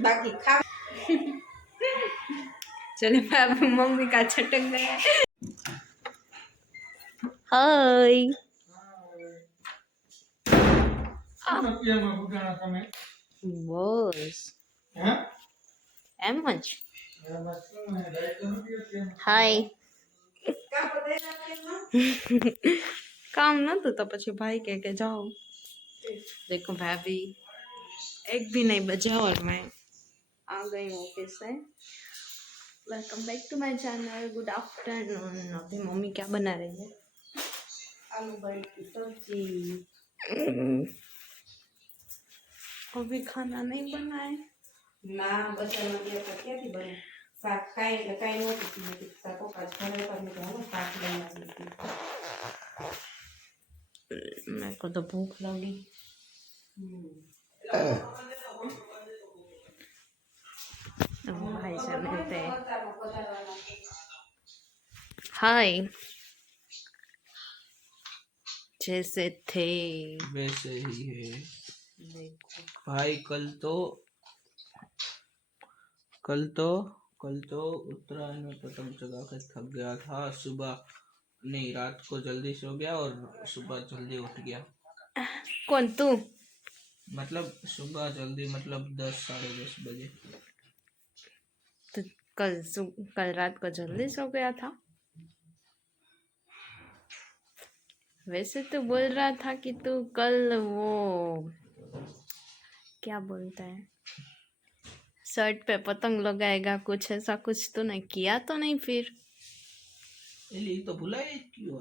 बाकी खा चले अब मम्मी का छटक गया। हाय बस एम જ હાય काम नतु तो પછી भाई के जाओ। देखो भाभी एक भी नहीं बजा और मैं आ गई ऑफिस से। Welcome back to my channel. Good afternoon. अभी मम्मी क्या बना रही है? आलू बड़ी की सब्जी। अभी खाना नहीं बनाए ना बच्चा लोग ये तो क्या थी बने साग खाए लगाए नोटी थी मैं साग को काट कर पर मैं कहूँ साग लेना थी। मेरे को तो भूख लगी। अब भाई से मिलते हैं। हाय जैसे थे वैसे ही है देखो भाई। कल तो उत्तरायण में पतंग चगा के थक गया था। सुबह नहीं, रात को जल्दी सो गया और सुबह जल्दी उठ गया। कौन तू? मतलब सुबह जल्दी, मतलब 10 साढ़े 10 बजे। तो कल रात को जल्दी सो गया था। वैसे तो बोल रहा था कि तू कल वो क्या बोलता है शर्ट पे पतंग लगाएगा, कुछ ऐसा कुछ तो नहीं किया तो नहीं फिर? तो भुलाए क्यों?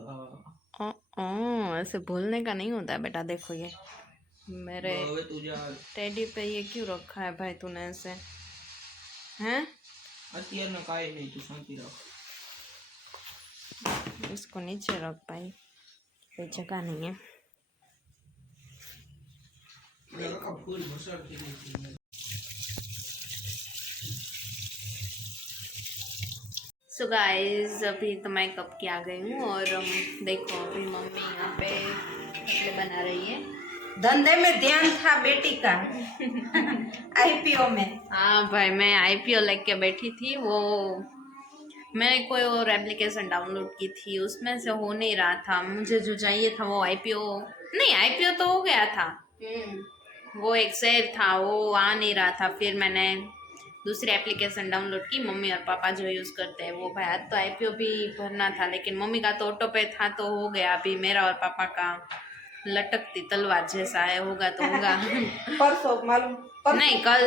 ऐसे भूलने का नहीं होता है बेटा। देखो ये मेरे टेडी पे ये क्यों रखा है भाई तूने ऐसे? हैं અત્યાર ના કાઈ નહીં, તું શાંતિ રાખ। इसको नीचे रख भाई, कोई जगह नहीं है। फूल घुसड़ती नहीं। सो गाइस अभी तो मैं कब की आ गई हूँ और देखो अभी मम्मी यहाँ पे कपड़े बना रही है। धंधे में ध्यान था बेटी का। आईपीओ में। हाँ भाई मैं आईपीओ लेके बैठी थी। वो मैंने कोई और एप्लीकेशन डाउनलोड की थी, उसमें से हो नहीं रहा था। मुझे जो चाहिए था वो आईपीओ नहीं, आईपीओ तो हो गया था। वो एक शेयर था वो आ नहीं रहा था। फिर मैंने दूसरी एप्लीकेशन डाउनलोड की, मम्मी और पापा जो यूज़ करते हैं वो। भाई आज तो आईपीओ भी भरना था लेकिन मम्मी का तो ऑटो पे था तो हो गया। अभी मेरा और पापा का लटकती तलवार जैसा है, होगा तो होगा। परसों मालूम नहीं कल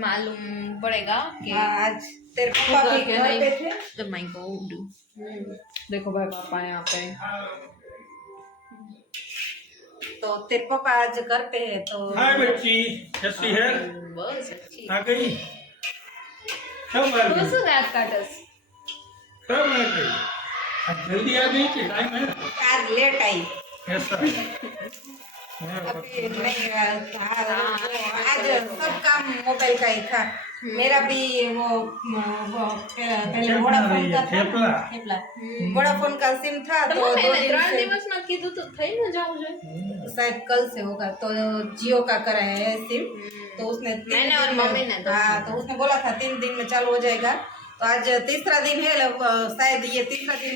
मालूम पड़ेगा कि आज तेरे पापा भी घर पे थे। तो माय गॉड देखो भाई पापा यहाँ पे। तो तेरे पापा आज घर पे है तो हाय बच्ची, कैसी है? बस अच्छी आ गई? कब आ गई? बस रात काटस कब आ गई? आज जल्दी आ गई कि टाइम है? आज लेट आई। कैसा? अभी नहीं आज सब काम मोबाइल का ही था। मेरा भी वो पहले वोडाफोन का था। वोडाफोन का सिम था तो 2 दिन से दिवस में कीधु तो થઈ न जाऊ जो शायद कल से होगा। तो जियो का कराया है सिम तो उसने मैंने और मम्मी ने हाँ तो उसने बोला था 3 दिन में चालू हो जाएगा। तो आज तीसरा दिन है, शायद ये तीसरा दिन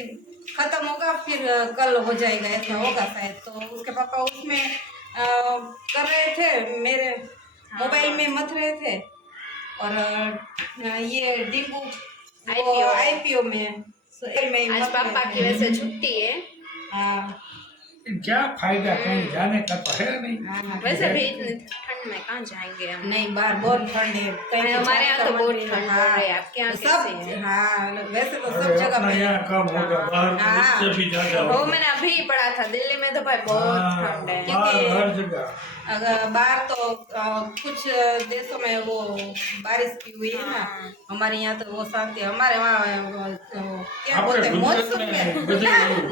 खत्म होगा फिर कल हो जाएगा, ऐसा होगा शायद। तो उसके पापा उसमें कर रहे थे, मेरे मोबाइल में मत रहे थे और ये डिंगू आईपीओ में आज पापा की वैसे छुट्टी है। हाँ क्या फायदा, कहीं जाने का तो है नहीं। वैसे भी इतनी ठंड में कहाँ जाएंगे हम? नहीं बाहर बहुत ठंड है। कहीं हमारे यहाँ तो बहुत ठंड हाँ, है। आपके यहाँ सब कैसे है? हाँ वैसे तो सब जगह अपना पे यहाँ कम होगा, बाहर इससे भी ज्यादा वो होगा। मैंने अभी पढ़ा था, दिल्ली में तो भाई बहुत ठंड है। बाहर हर जगह। अगर बाहर तो कुछ देशों में वो बारिश की हुई है ना, हमारे यहाँ तो वो शांति। हमारे वहाँ क्या बोलते हैं मानसून में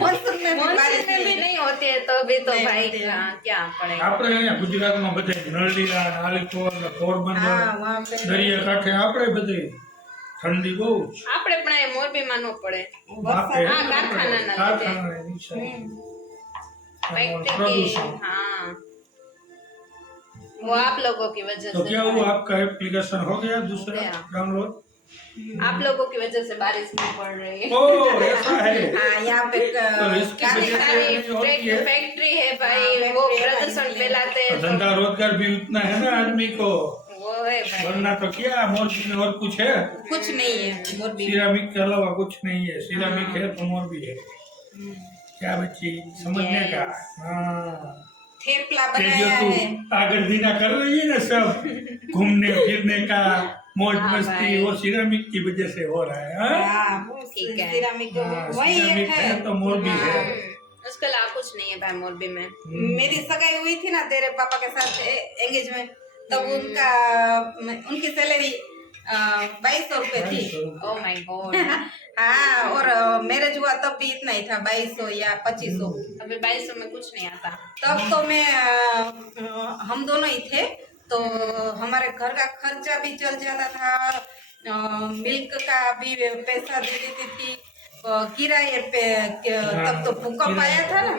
मानसून में भी बारिश भी नहीं होती है तो भी तो भाई क्या पड़ेगा। આપણે અહીંયા ગુજરાતમાં બધે નળીલા, નાલીકોર, પોરબંદર, वहाँ पे દરિયાકાંઠે આપણે બધે ઠંડી બહુ છે. આપણે પણ એ મોરબીમાં ન પડે। આપણે हाँ कारखाना ना કારખાનાની નીચે. फैक्ट्री પ્રદૂષણ. हाँ वो आप लोगों की वजह तो से क्या हुआ, आपका एप्लीकेशन हो गया दूसरा हो गया। डाउनलोड? आप लोगों की वजह से बारिश नहीं पड़ रही है। ओह ऐसा है। हाँ यहाँ पे तो इसकी काफी वजह सारी से होती है। फैक्ट्री है भाई, हाँ, वो फैक्ट्री है प्रदूषण भाई, फैलाते तो हैं धंधा रोजगार भी उतना है ना आदमी को, वो है भाई। वरना तो क्या मोरबी में और कुछ है? कुछ नहीं है मोरबी में। सिरामिक के अलावा कुछ नहीं है। सिरामिक है तो मोरबी है। क्या बच्ची समझने का? हाँ, थेपला ये जो बनाया तू है। आगर दीना कर रही है ना सब घूमने फिरने का मौज हाँ मस्ती, भाई। वो सिरामिक की वजह से हो रहा है। हाँ? हाँ वो ठीक है। सिरामिक हाँ, वही एक सिरामिक है। है तो मोरबी है। उसके अलावा कुछ नहीं है भाई मोरबी में। मेरी सगाई हुई थी ना तेरे पापा के साथ एंगेज में, तब उनकी सैलरी 2200 रुपये थी। Oh my God. हाँ और मैरिज हुआ तब भी इतना ही था, 2200 या 2500। अभी 2200 में कुछ नहीं आता। तब तो मैं हम दोनों ही थे, तो हमारे घर का खर्चा भी चल जाता था, मिल्क का भी पैसा दे देती थी, किराए पे तब तो भूकंप आया था ना,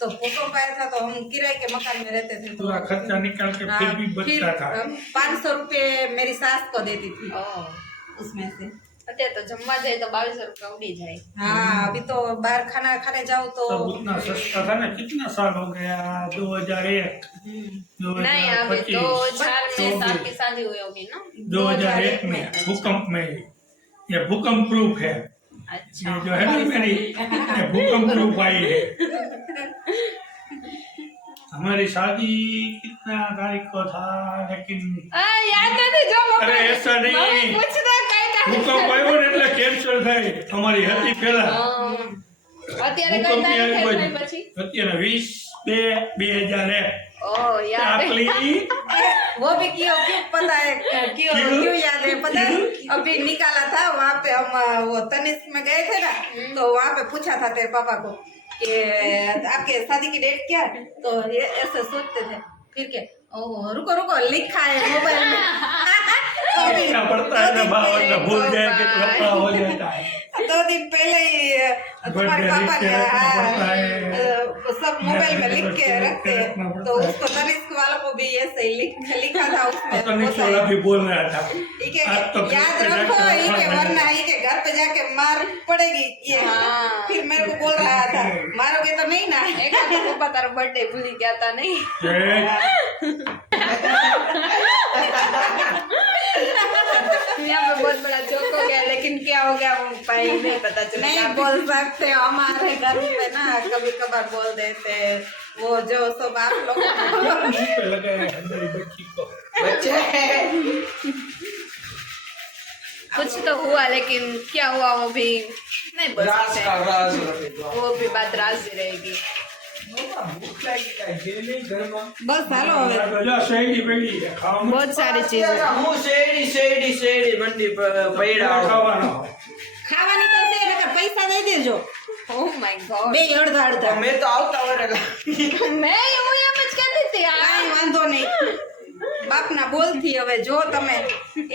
तो भूकंप आया था तो हम किराए के मकान में रहते थे। पूरा खर्चा निकाल के फिर भी बचता था। 500 रुपये मेरी सास को देती थी ओह उसमें से। અત્યારે તો જમવા જાય તો 2200 रुपया उड़ी जाए। हाँ अभी तो बाहर खाना खाने जाओ तो सब उतना सस्ता था ना। कितना साल हो गया? 2001, नहीं अभी 2025, 2000 में साल की शादी हुई होगी ना। 2001 में भूकंप में। ये भूकंप प्रूफ है। अच्छा ये जो है ना मेरी, ये भूकंप प्रूफ आई है। हमारी शादी कितना तारीख को था, लेकिन याद નથી જો अरे ऐसा नहीं, પૂછતા કઈ ભૂકંપ આવ્યો ને એટલે કેન્સલ થઈ અમારી હતી પેલા। અત્યારે કઈ ભૂકંપ તારીખ આવ્યો છે પછી? અત્યારે 20/2/2001 ઓહ યાદ આપली वो भी क्यों क्यों पता है, क्यों याद है पता है? अभी निकाला था वहाँ पे, हम वो तनिष्क में गए थे ना, तो वहाँ पे पूछा था तेरे पापा को कि आपके शादी की डेट क्या है, तो ये ऐसे सोचते थे, फिर क्या ओह रुको रुको लिखा है मोबाइल में। तो अभी लिखना पड़ता है ना, बाबा वरना भूल जाएंगे तो लफड़ा हो जाता है। 2 दिन पहले ही तुम्हारे बर्थडे पापा लिख के ने रखना पड़ता है। सब मोबाइल में लिख के रखते हैं, रखना पड़ता तो है। उसको तनिष्क वालों को भी ऐसे ही लिखा था उसमें। तो निश्चय होता वाला है। भी बोल रहा था इके आज तो याद घर पे रखो, जाके इके रखना वरना इके घर पे जाके मार पड़ेगी ये। हाँ। फिर मेरे को बोल रहा था मारोगे तो नहीं ना। એક તો પપ્પા તારો બર્થડે ભૂલી ગયા તા નહીં? यहाँ पे बहुत बड़ा जोक हो गया, लेकिन क्या हो गया वो भाई नहीं पता चला। नहीं बोल सकते, हमारे घर पे ना कभी कभार बोल देते हैं, वो जो सब आप लोग मुंह पे लगाया है मेरी बच्ची को। कुछ तो हुआ, लेकिन क्या हुआ वो भी नहीं बोल सकते। वो भी बात राज ही रहेगी। बस हालो હવે બધા શેરડી બેડી છે, ખાવામાં बहुत सारी चीजें હું શેરડી મંડી પૈડા ખાવાનો। ખાવાની તો છે નકર પૈસા દઈ દેજો ओह माय गॉड। બે અડધા અડધા। મેં તો આવતા વર્ષે मैं હું એમ જ કહેતી હતી આ કાંઈ વાંધો નહીં, બાપના બોલથી હવે જો તમે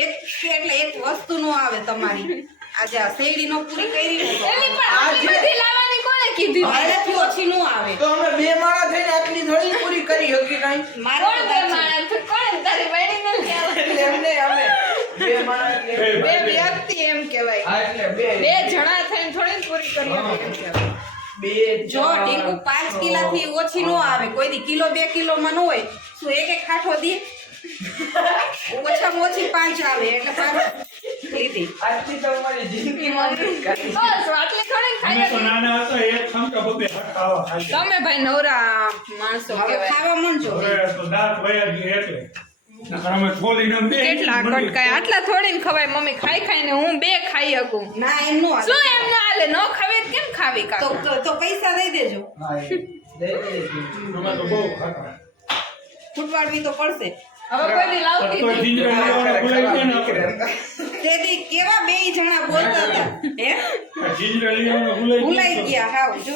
એક એટલે એક વસ્તુ નો આવે તમારી, આજે આ શેરડી નો પૂરી કરી ને તો એલી પણ આટલી બધી લાવવાની કોને કીધી? આનાથી ઓછી નો આવે। તો અમે બે માળા થઈને આટલી થોડી પૂરી કરી શકી કાંઈ મારે કોણ તો બે કાંઈ માણસ? કોણ તારી બહેની ને કહેવાય? એટલે એમને અમે બે માળા એટલે બે વ્યક્તિ એમ કહેવાય। હા, એટલે બે જણા થઈને થોડી પૂરી કરી શકે એમ કહેવાય। બે જો ટીકુ 5 કિલોથી ઓછી નો આવે, કોઈ દી કિલો 2 કિલોમાં નો હોય, શું એક એક ખાઠો દે? ઓછામાં ઓછી 5 આવે એટલે 5 લીધી। આટલી તો અમારી જિંદગીમાં નથી કરી બસ આટલી થોડી અમે ખાઈ તો નાના હતા એક ખમકા બબે ખાવા ખાઈ તમે ભાઈ નવરા માણસો હવે કહેવાય। ખાવા માંડજો। હવે તો દાંત વયા ગયા એટલે નકર અમે ખોલીને બે કેટલા કટકાય? આટલા થોડી ને ખવાય મમ્મી? ખાઈ ખાઈને હું બે ખાઈ શકું। ના એમ નો હાલે। શું એમ ના હાલે? ન ખાવે તો કેમ ખાવી કાકા? તો પૈસા દઈ દેજો, હા, દઈ દઈએ. અમે તો બહુ ખાતા। ફૂટવાડવી તો પડશે। હવે કોઈ દી લાવતી તો નહીં। જીંજરા લેવાના ભૂલાઈ ગયા ને આપણે। તેથી કેવા બે જણા બોલતા હતા હે, આ જીંજરા લેવાના ભૂલાઈ ભૂલાઈ ગયા હાવ જો।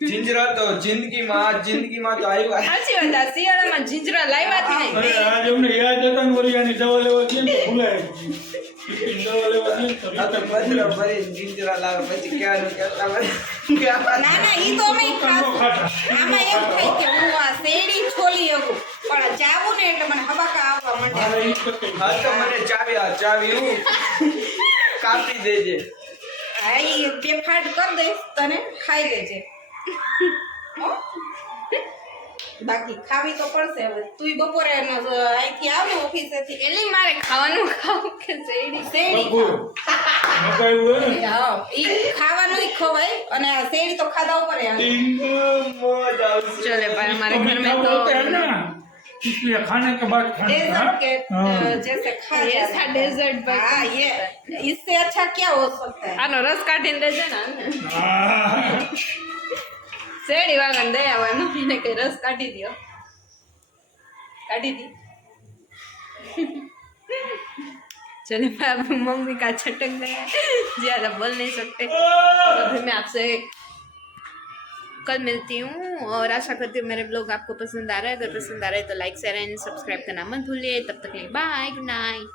જિંજરા તો જિંદગીમાં તો આવ્યા સાચી વાત, આ શિયાળામાં જીંજરા લાવ્યા જ નહીં। અરે આજ અમને યાદ હતા ને વરિયાની દવા લેવા જઈએ ને તો ભૂલાઈ ગઈ। દવા લેવા જઈએ ને તો આ તો પથરો ભરી જિંજરા લાવે પછી ક્યાંનું કેટલા બધા ના ના ઈ તો અમે ખાશું. આમાં એમ થાય કે હું આ શેરડી છોલી શકું પણ જાવું ને એટલે મને હબાકા આવવા માંડે. મારે ઈ જ કહેવું. હા તો મને ચાવી હું કાપી દેજે. હા ઈ બે ફાટ કરી દઈશ તને ખાઈ લેજે હો? બાકી ખાવી તો પડશે હવે. તું બપોરે અહીંથી આવ ને ઓફિસેથી એટલે મારે ખાવાનું ખાવું કે શેરડી શેરડી બપોર. મગાવ્યું હે ને? હા ઈ ખાવાનું ઈ ખવાય અને આ શેરડી તો ખાધા ઉપર આવે. મોજ આવશે. चले पर हमारे घर में मीठा तो बोलते हैं ना, इसलिए खाने के बाद खाना डेजर्ट के हाँ। जैसे खा ऐसा जाता है। डेजर्ट हाँ ये इससे अच्छा क्या हो सकता है. આનો રસ કાઢીને દેજે ને આને. हाँ। શેરડી વાગન દે આવે મમ્મીને કઈ રસ કાઢી દ્યો. કાઢી दी. चलिए मैं अब मम्मी का छटक गया ज्यादा बोल नहीं सकते. अभी मैं आपसे कल मिलती हूँ और आशा करती हूँ मेरे ब्लॉग आपको पसंद आ रहा है. अगर पसंद आ रहा है तो लाइक शेयर एंड सब्सक्राइब करना मत भूलिए. तब तक के लिए बाय, गुड नाइट.